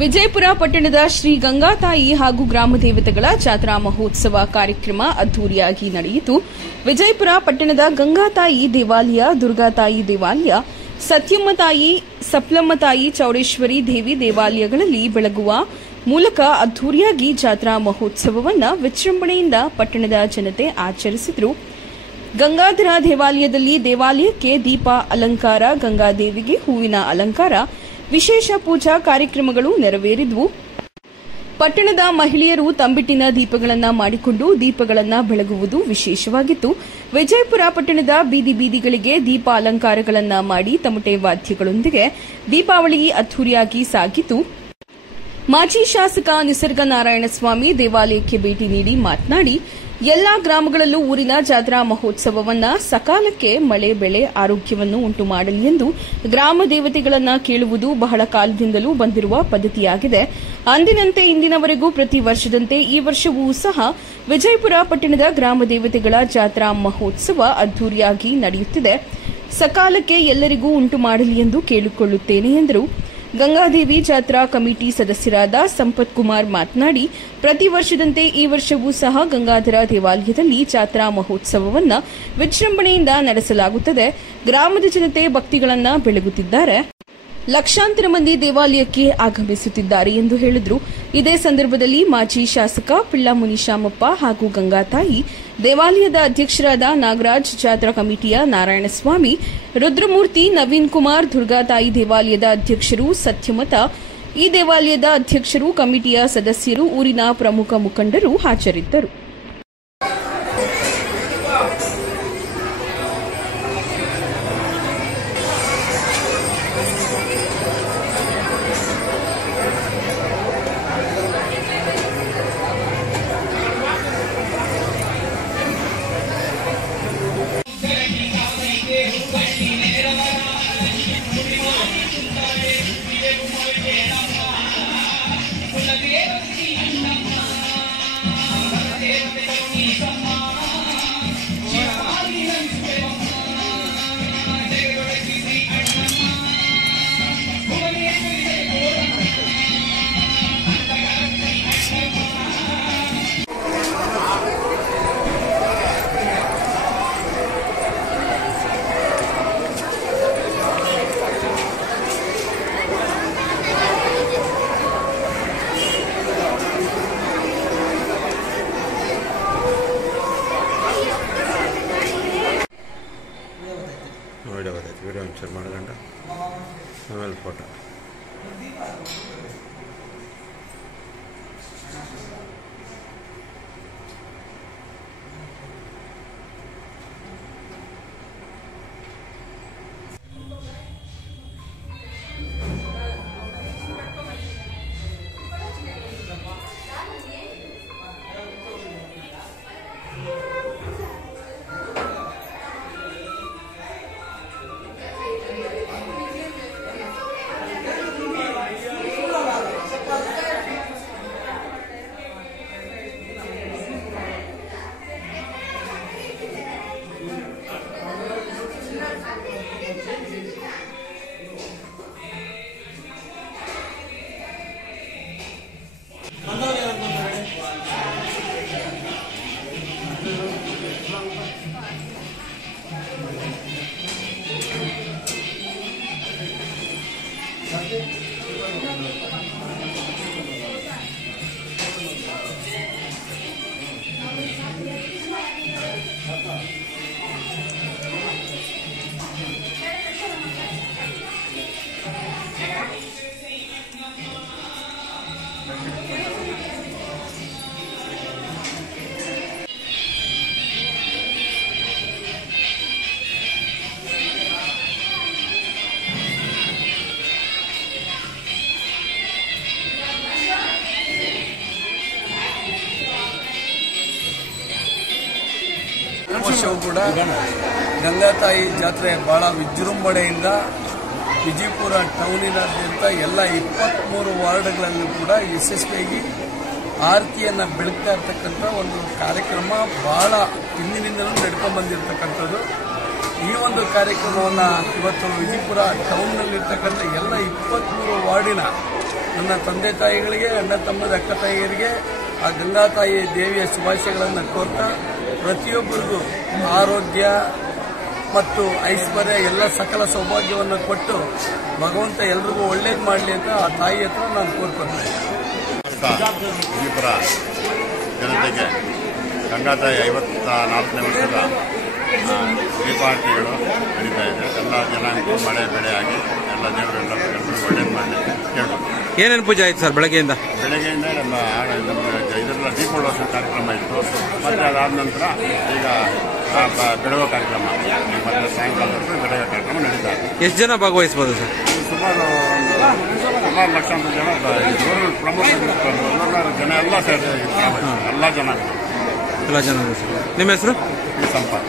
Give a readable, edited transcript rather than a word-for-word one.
ವಿಜಯಪುರ ಪಟ್ಟಣದ ಶ್ರೀ ಗಂಗಾತಾಯಿ ಹಾಗೂ ಗ್ರಾಮ ದೇವತೆಗಳ ಜಾತ್ರಾ ಮಹೋತ್ಸವ ಕಾರ್ಯಕ್ರಮ ಅದ್ದೂರಿಯಾಗಿ ನಡೆಯಿತು. ವಿಜಯಪುರ ಪಟ್ಟಣದ ಗಂಗಾತಾಯಿ ದೇವಾಲಯ, ದುರ್ಗಾತಾಯಿ ದೇವಾಲಯ, ಸತ್ಯಮ್ಮತಾಯಿ, ಸಪ್ಲಮ್ಮತಾಯಿ, ಚೌಡೇಶ್ವರಿ ದೇವಿ ದೇವಾಲಯಗಳಲ್ಲಿ ಬೆಳಗುವ ಮೂಲಕ ಅದ್ದೂರಿಯಾಗಿ ಜಾತ್ರಾ ಮಹೋತ್ಸವವನ್ನು ವಿಜೃಂಭಣೆಯಿಂದ ಪಟ್ಟಣದ ಜನತೆ ಆಚರಿಸಿದರು. ಗಂಗಾಧರ ದೇವಾಲಯದಲ್ಲಿ ದೇವಾಲಯಕ್ಕೆ ದೀಪ ಅಲಂಕಾರ, ಗಂಗಾದೇವಿಗೆ ಹೂವಿನ ಅಲಂಕಾರ, ವಿಶೇಷ ಪೂಜಾ ಕಾರ್ಯಕ್ರಮಗಳು ನೆರವೇರಿದವು. ಪಟ್ಟಣದ ಮಹಿಳೆಯರು ತಂಬಿಟ್ಟಿನ ದೀಪಗಳನ್ನು ಮಾಡಿಕೊಂಡು ದೀಪಗಳನ್ನು ಬೆಳಗುವುದು ವಿಶೇಷವಾಗಿತ್ತು. ವಿಜಯಪುರ ಪಟ್ಟಣದ ಬೀದಿ ಬೀದಿಗಳಿಗೆ ದೀಪ ಅಲಂಕಾರಗಳನ್ನು ಮಾಡಿ ತಮಟೆ ವಾದ್ಯಗಳೊಂದಿಗೆ ದೀಪಾವಳಿ ಅದ್ದೂರಿಯಾಗಿ ಸಾಗಿತು. ಮಾಜಿ ಶಾಸಕ ನಿಸರ್ಗ ನಾರಾಯಣಸ್ವಾಮಿ ದೇವಾಲಯಕ್ಕೆ ಭೇಟಿ ನೀಡಿ ಮಾತನಾಡಿ, ಎಲ್ಲಾ ಗ್ರಾಮಗಳಲ್ಲೂ ಊರಿನ ಜಾತ್ರಾ ಮಹೋತ್ಸವವನ್ನು ಸಕಾಲಕ್ಕೆ ಮಳೆ, ಬೆಳೆ, ಆರೋಗ್ಯವನ್ನು ಉಂಟು ಮಾಡಲಿ ಎಂದು ಗ್ರಾಮ ದೇವತೆಗಳನ್ನು ಕೇಳುವುದು ಬಹಳ ಕಾಲದಿಂದಲೂ ಬಂದಿರುವ ಪದ್ಧತಿಯಾಗಿದೆ. ಅಂದಿನಂತೆ ಇಂದಿನವರೆಗೂ ಪ್ರತಿ ವರ್ಷದಂತೆ ಈ ವರ್ಷವೂ ಸಹ ವಿಜಯಪುರ ಪಟ್ಟಣದ ಗ್ರಾಮ ದೇವತೆಗಳ ಜಾತ್ರಾ ಮಹೋತ್ಸವ ಅದ್ದೂರಿಯಾಗಿ ನಡೆಯುತ್ತಿದೆ. ಸಕಾಲಕ್ಕೆ ಎಲ್ಲರಿಗೂ ಉಂಟು ಮಾಡಲಿ ಎಂದು ಕೇಳಿಕೊಳ್ಳುತ್ತೇನೆ ಎಂದರು. ಗಂಗಾದೇವಿ ಜಾತ್ರಾ ಕಮಿಟಿ ಸದಸ್ಯರಾದ ಸಂಪತ್ ಕುಮಾರ್ ಮಾತನಾಡಿ, ಪ್ರತಿ ವರ್ಷದಂತೆ ಈ ವರ್ಷವೂ ಸಹ ಗಂಗಾಧರ ದೇವಾಲಯದಲ್ಲಿ ಜಾತ್ರಾ ಮಹೋತ್ಸವವನ್ನು ವಿಜೃಂಭಣೆಯಿಂದ ನಡೆಸಲಾಗುತ್ತದೆ. ಗ್ರಾಮದ ಜನತೆ ಭಕ್ತಿಗಳನ್ನು ಬೆಳಗುತ್ತಿದ್ದಾರೆ. ಲಕ್ಷಾಂತರ ಮಂದಿ ದೇವಾಲಯಕ್ಕೆ ಆಗಮಿಸುತ್ತಿದ್ದಾರೆ ಎಂದು ಹೇಳಿದರು. ಇದೇ ಸಂದರ್ಭದಲ್ಲಿ ಮಾಜಿ ಶಾಸಕ ಪಿಳ್ಳ ಮುನಿಶಾಮಪ್ಪ ಹಾಗೂ ಗಂಗಾತಾಯಿ ದೇವಾಲಯದ ಅಧ್ಯಕ್ಷರಾದ ನಾಗರಾಜ್, ಜಾತ್ರಾ ಕಮಿಟಿಯ ನಾರಾಯಣಸ್ವಾಮಿ, ರುದ್ರಮೂರ್ತಿ, ನವೀನ್ ಕುಮಾರ್, ದುರ್ಗಾತಾಯಿ ದೇವಾಲಯದ ಅಧ್ಯಕ್ಷರು ಸತ್ಯಮತ, ಈ ದೇವಾಲಯದ ಅಧ್ಯಕ್ಷರು, ಕಮಿಟಿಯ ಸದಸ್ಯರು, ಊರಿನ ಪ್ರಮುಖ ಮುಖಂಡರು ಹಾಜರಿದ್ದರು. ವಿಡಿಯೋ ಶೇರ್ ಮಾಡ್ಕೊಂಡು ಆಮೇಲೆ ಫೋಟೋ. ವರ್ಷವೂ ಕೂಡ ಗಂಗಾತಾಯಿ ಜಾತ್ರೆ ಬಹಳ ವಿಜೃಂಭಣೆಯಿಂದ ವಿಜಯಪುರ ಟೌನಿನಾದ್ಯಂತ ಎಲ್ಲ 23 ವಾರ್ಡ್ಗಳಲ್ಲೂ ಕೂಡ ಯಶಸ್ವಿಯಾಗಿ ಆರತಿಯನ್ನು ಬೆಳಗ್ತಾ ಇರ್ತಕ್ಕಂಥ ಒಂದು ಕಾರ್ಯಕ್ರಮ ಬಹಳ ಹಿಂದಿನಿಂದಲೂ ನಡ್ಕೊಂಡು ಬಂದಿರತಕ್ಕಂಥದ್ದು. ಈ ಒಂದು ಕಾರ್ಯಕ್ರಮವನ್ನು ಇವತ್ತು ವಿಜಯಪುರ ಟೌನ್ನಲ್ಲಿರ್ತಕ್ಕಂಥ ಎಲ್ಲ 23 ವಾರ್ಡಿನ ನನ್ನ ತಂದೆ ತಾಯಿಗಳಿಗೆ, ಅಣ್ಣ ತಮ್ಮದ ಅಕ್ಕ ತಾಯಿಯರಿಗೆ ಆ ಗಂಗಾ ತಾಯಿ ದೇವಿಯ ಶುಭಾಶಯಗಳನ್ನು ಕೋರ್ತಾ ಪ್ರತಿಯೊಬ್ಬರಿಗೂ ಆರೋಗ್ಯ ಮತ್ತು ಐಶ್ವರ್ಯ ಎಲ್ಲ ಸಕಲ ಸೌಭಾಗ್ಯವನ್ನು ಕೊಟ್ಟು ಭಗವಂತ ಎಲ್ರಿಗೂ ಒಳ್ಳೇದು ಮಾಡಲಿ ಅಂತ ಆ ತಾಯಿ ಹತ್ರ ನಾನು ಕೋರ್ಕೊಳ್ತೇನೆ. ವಿಜಯಪುರ ಜನತೆಗೆ ಗಂಗಾ ತಾಯಿ 54ನೇ ವರ್ಷದ ದೀಪಾವಳಿಗಳು ನಡೀತಾ ಇದೆ. ಎಲ್ಲ ಜನಾಂಗ ಮಳೆ ಬೆಳೆ ಆಗಿ ಎಲ್ಲ ದೇವರೆಲ್ಲ ಒಳ್ಳೇದು ಮಾಡಲಿ ಕೇಳ್ಬೋದು. ಏನೇನು ಪೂಜೆ ಆಯ್ತು ಸರ್ ಬೆಳಗ್ಗೆಯಿಂದ? ಬೆಳಗ್ಗೆಯಿಂದ ನಮ್ಮ ಇದರೆಲ್ಲ ದೀಪೋತ್ಸವ ಕಾರ್ಯಕ್ರಮ ಇತ್ತು. ಮತ್ತು ಅದಾದ ನಂತರ ಈಗ ಬೆಳಗ್ಗೆ ಕಾರ್ಯಕ್ರಮ, ಮತ್ತು ಸಾಯಂಕಾಲದವರೆಗೂ ಬೆಳಗ್ಗೆ ಕಾರ್ಯಕ್ರಮ ನಡೀತಾ ಇದೆ. ಎಷ್ಟು ಜನ ಭಾಗವಹಿಸ್ಬೋದು ಸರ್? ಸುಮಾರು ಲಕ್ಷಾಂತರ ಜನ ಪ್ರಮುಖ ಜನ ಎಲ್ಲ ಸೇರಿ ಎಲ್ಲ ಜನ ನಿಮ್ಮ ಹೆಸರು? ಈ ಸಂಪರ್ಕ